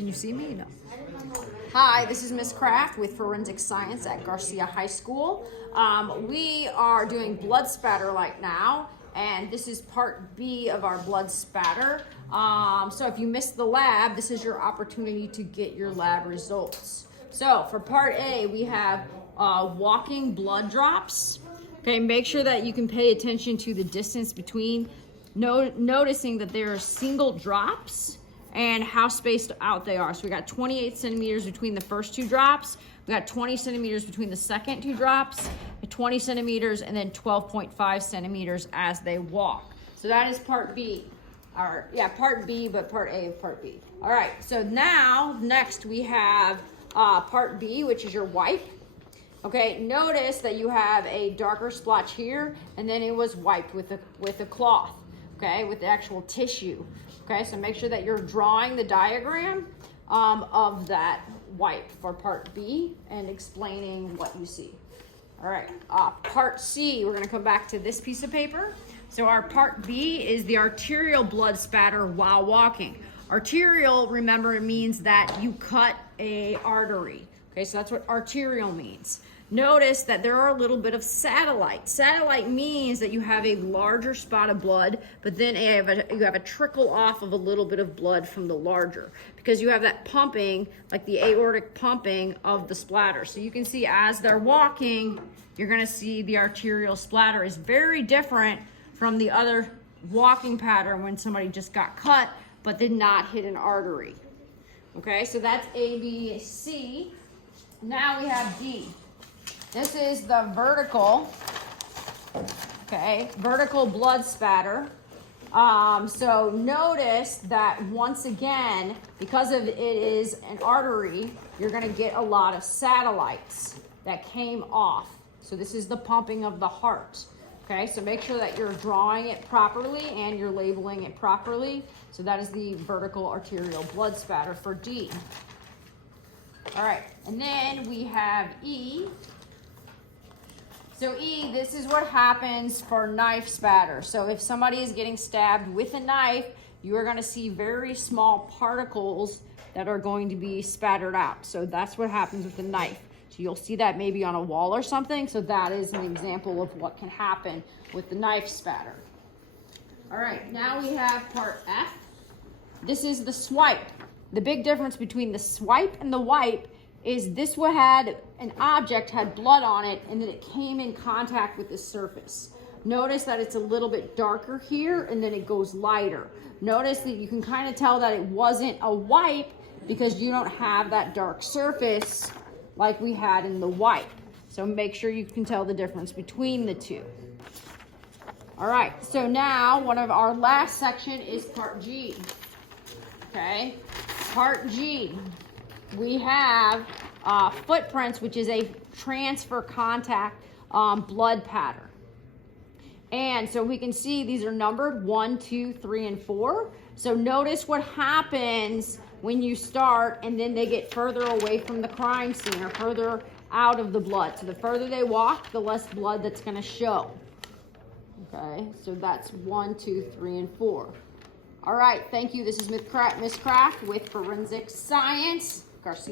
Can you see me? No. Hi, this is Miss Kraft with Forensic Science at Garcia High School. We are doing blood spatter right now, and this is part B of our blood spatter. So if you missed the lab, this is your opportunity to get your lab results. So for part A, we have walking blood drops. Okay, make sure that you can pay attention to the distance between, noticing that there are single drops and how spaced out they are. So we got 28 centimeters between the first two drops. We got 20 centimeters between the second two drops, 20 centimeters, and then 12.5 centimeters as they walk. So that is part B. Or yeah, part B, but part A of part B. All right, so now next we have part B, which is your wipe. Okay, notice that you have a darker splotch here, and then it was wiped with a cloth, okay, with the actual tissue. Okay, so make sure that you're drawing the diagram of that wipe for part B and explaining what you see. All right, part C, we're gonna come back to this piece of paper. So our part B is the arterial blood spatter while walking. Arterial, remember, means that you cut a artery. Okay, so that's what arterial means. Notice that there are a little bit of satellite. Satellite means that you have a larger spot of blood, but then you have a trickle off of a little bit of blood from the larger, because you have that pumping, like the aortic pumping of the splatter. So you can see as they're walking, you're gonna see the arterial splatter is very different from the other walking pattern when somebody just got cut, but did not hit an artery. Okay, so that's A, B, C. Now we have D. This is the vertical, okay, vertical blood spatter. So notice that once again, because of it is an artery, you're gonna get a lot of satellites that came off. So this is the pumping of the heart. Okay, so make sure that you're drawing it properly and you're labeling it properly. So that is the vertical arterial blood spatter for D. All right, and then we have E. So E, this is what happens for knife spatter. So if somebody is getting stabbed with a knife, you are gonna see very small particles that are going to be spattered out. So that's what happens with the knife. So you'll see that maybe on a wall or something. So that is an example of what can happen with the knife spatter. All right, now we have part F. This is the swipe. The big difference between the swipe and the wipe is this one had an object, had blood on it, and then it came in contact with the surface. Notice that it's a little bit darker here, and then it goes lighter. Notice that you can kind of tell that it wasn't a wipe because you don't have that dark surface like we had in the wipe. So make sure you can tell the difference between the two. All right, so now one of our last section is part G. Okay, part G, we have footprints, which is a transfer contact blood pattern. And so we can see these are numbered 1, 2, 3, and 4. So notice what happens when you start and then they get further away from the crime scene or further out of the blood. So the further they walk, the less blood that's gonna show. Okay, so that's 1, 2, 3, and 4. All right, thank you. This is Miss Kraft with Forensic Science, Garcia.